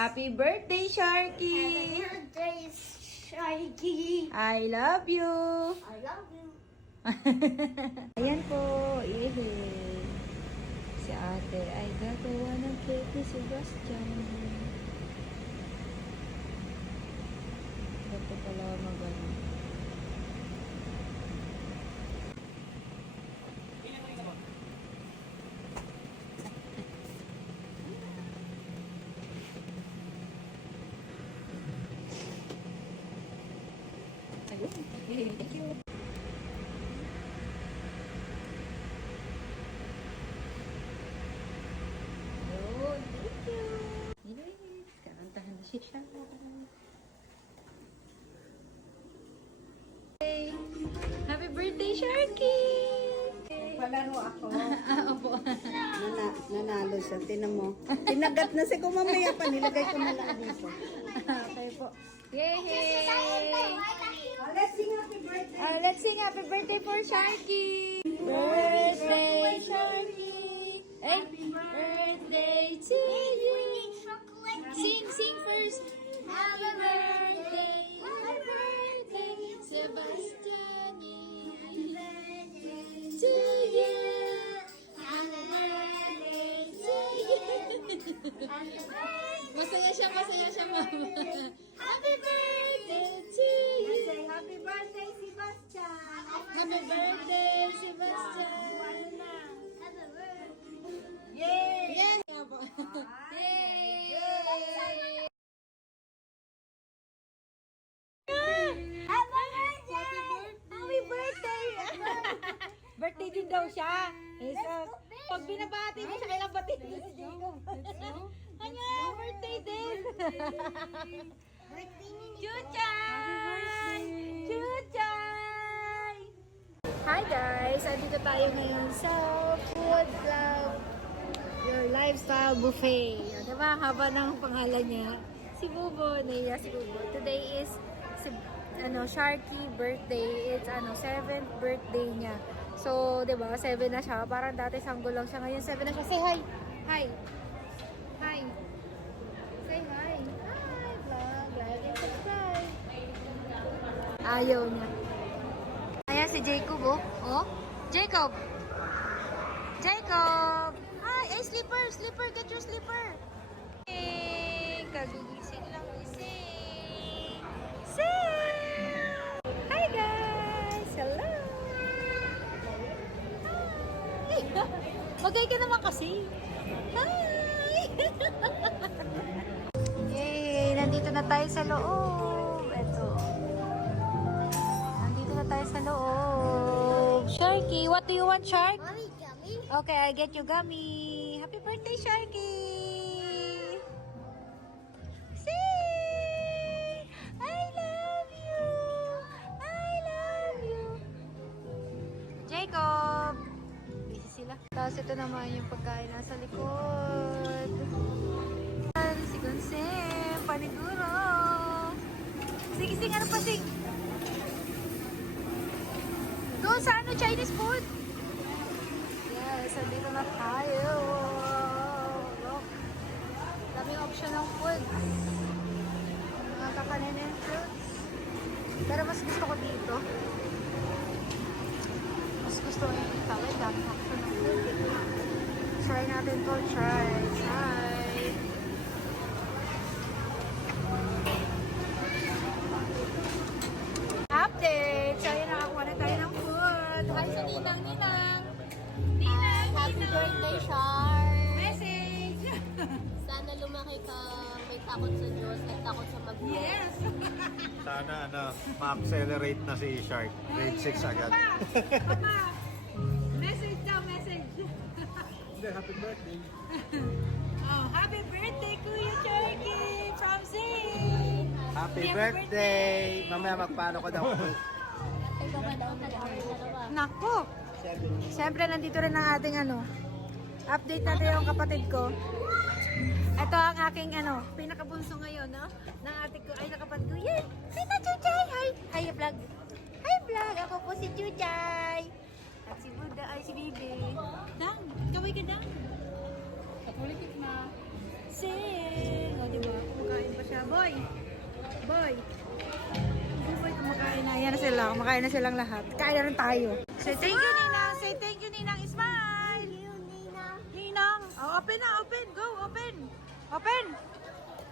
Happy birthday, Sharky! Happy birthday, Sharky! I love you! I love you. Ayan po, ihi. Si ate ay gagawa ng cake ni Sebastian. Dapat pala magano. Thank you. Yun, thank you. Yes, kakantahan na siya. Hey, happy birthday, Sharky! Palaro ako. Opo. Nanalo siya. Tinan mo. Tinagat na siya. Kung mamaya pa, nilagay ko na lang dito. Okay po. Yay! Let's sing happy birthday. Let's sing happy birthday for Sharky! Birthday, Sharky! Happy birthday to you! Sing first! Happy birthday! Happy birthday, Sebastian! To you! Happy birthday to you! Masaya siya, mama. Happy birthday to you! Say happy birthday, Sebastian. Happy birthday, Sebastian! Yay! Yes! Yay! Happy birthday! Birthday din daw siya. Pag binabati mo siya, kailang batiin mo si Jacob. Kanya, birthday din! Chuchay! Chuchay! Hi guys! Andito tayo ngayon sa Food Club Your Lifestyle Buffet. Diba? Haba ng pangalan niya. Si Bubo, Nea, si Bubo. Today is Sharky birthday. It's 7th birthday niya. So, diba? 7 na siya. Parang dati sanggol lang siya. Ngayon 7 na siya. Say hi! Hi! Hi! Say hi! Hi! Vlog! Like and subscribe! Ayaw niya. Ayan si Jacob, oh. Oh? Jacob! Jacob! Hi! Ay, slipper! Slipper! Get your slipper! Hey! Kagigising lang gising! Sing! Hi, guys! Hello! Hi! Magay ka naman kasi! Hi! Yay! Nandito na tayo sa loob! Ito. Nandito na tayo sa loob. Sharky, what do you want, Shark? Mommy, gummy. Okay, I'll get you gummy. Happy birthday, Sharky! Sing! I love you! I love you! Jacob! Busy sila. Tapos ito naman yung pagkain nasa likod. Si Consem, paniguro. Sige, sing, ano pa sing? Doon sa Chinese food? Yes, andito na tayo. Look. Daming option ng food. Mga kakanin and fruits. Pero mas gusto ko dito. Mas gusto ko yung Italy. Daming option ng food. Try natin to. Try. Update! So, yun, nakakuha na tayo ng food. Hi sa Ninang! Happy birthday, Shar. Message! Sana lumaki ka may takot sa Diyos at takot sa mag-Diyos. Yes! Sana ma-accelerate na si Shark. Grade 6 agad. Papa! Message daw, message! Hindi, happy birthday. Oh, happy birthday, Kuya Turkey! From Zing! Happy birthday! Mamaya magpaano ko daw. Ikaw ba daw dalawa? Nako! Siyempre, nandito rin ang ating update natin yung kapatid ko. Ito ang aking pinakabunso ngayon, no? Ng ate ko, ay nakapatid ko. Yay! Tita Chuchay! Hi! Hi, vlog! Hi, vlog! Ako po si Chuchay! At si Buda, ay si Bibi. Dang! Kaway ka, Dang! Kapulitik na. Sing! O, diba? sila. Boy! Boy! Boy, kumakain na. Ayan na sila. Kumakain na silang lahat. Kain na rin tayo. Say thank you, Ninang. Say thank you, Ninang. Smile! Ninang. Oh, open na. Open. Go. Open. Open.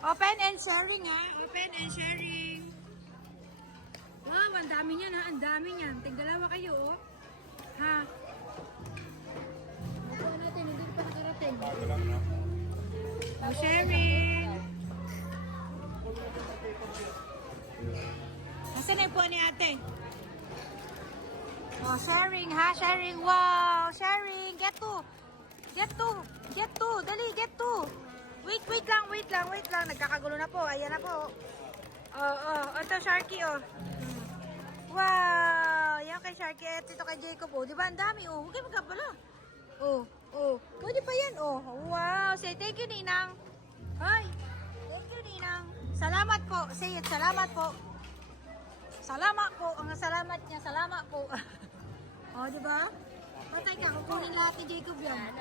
Open and sharing, ha? Open and sharing. Wow, ang dami niyan, ha? Ang dami niyan. Tigdalawa kayo, oh. Ha? Nakuha natin. Hindi pa nakarating. Oh, sharing. Nasaan na yung puwan ni ate? Oh, sharing, ha? Sharing. Wow, sharing. Get to. Get to. Get to. Dali, get to. Wait lang. Nagkakagulo na po. Ayan na po. Oh. Ito, Sharky, oh. Wow. Yan kay Sharky. Ito kay Jacob, oh. Diba, ang dami, oh. Huwag kayo magkabala. Oh. Pwede pa yan, oh. Wow. Say thank you, Ninang. Hi. Thank you, Ninang. Salamat po. Say it. Salamat po. Salamat po. Ang salamat niya. Salamat po. Oh, diba? Patay ka. Kukunin lahat ni Jacob yan.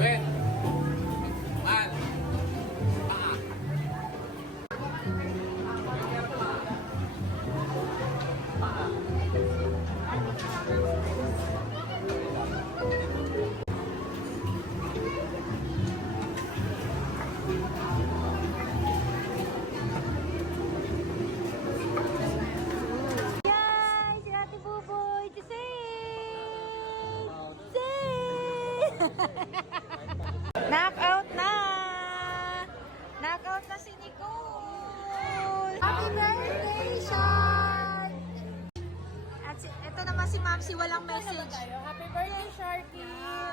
Wait. Man. Ah. Guys, si Ate Buboy. Say! Knockout na! Knockout na si Nicole! Happy birthday, Sean! At ito naman si Ma'am, si walang message. Happy birthday, Sharky!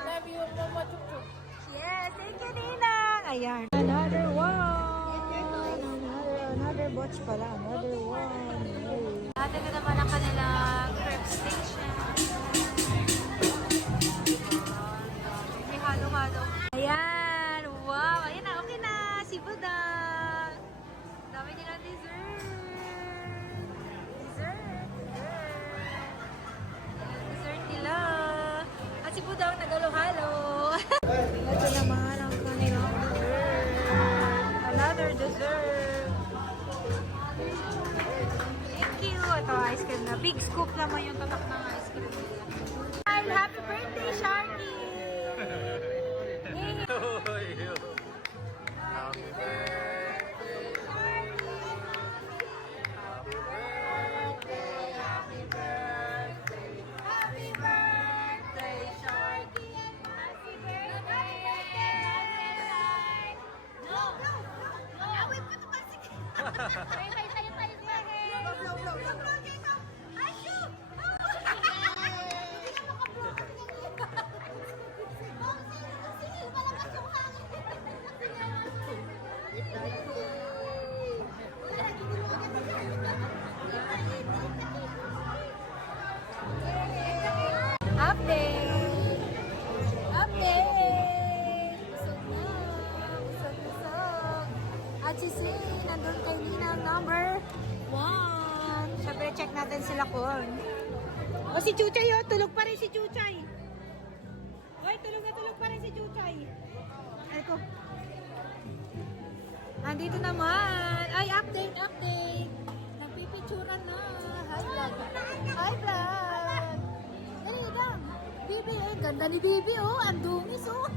Love you, Mama Chuchu. Yes, thank you, Ninang! Ayan. Another one! Another batch pala. Another one. Ate ko naman ang kanilang crepe station. May halo-halo. Ayan! Wow! Ayan na, okay na! Si Budang! Dami nilang dessert! Dessert nila! At si Budang nagalo-halo! Ito naman ang kanilang dessert! Another dessert! Thank you! Ito, ice cream na. Big scoop naman yung tatak ng ice cream nila. Happy birthday, Sharky! Yay! Happy birthday. Happy birthday, Sharky! Happy birthday! No! Awit pa ito kasi! Update! Busog. At si Sin, nandun kay Ninang number 1. Siyempre, check natin sila kung. O si Chuchay, oh. Tulog pa rin si Chuchay. Hoy, tulog pa rin si Chuchay. Ay ko. Nandito naman. Ay, update. Nagpipicturan na. Hi, vlog. Dali, dang. Bibi, ganda ni Bibi, oh. Ang dungis, oh.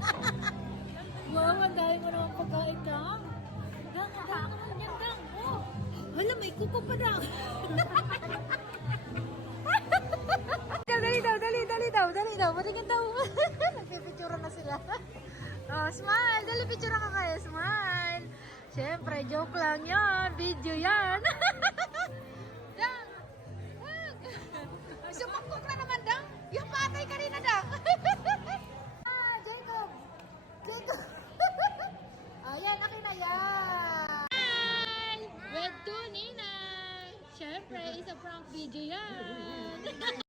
Wow, ang dahil mo naman pagkain, dang. Dang. Oh. Wala, may kuko pa, dang. Dali daw. Patingin daw. Nagpipicturan na sila. Oh, smile. Dali, picture ka kayo. Smile. Siyempre, joke lang yan. Video yan.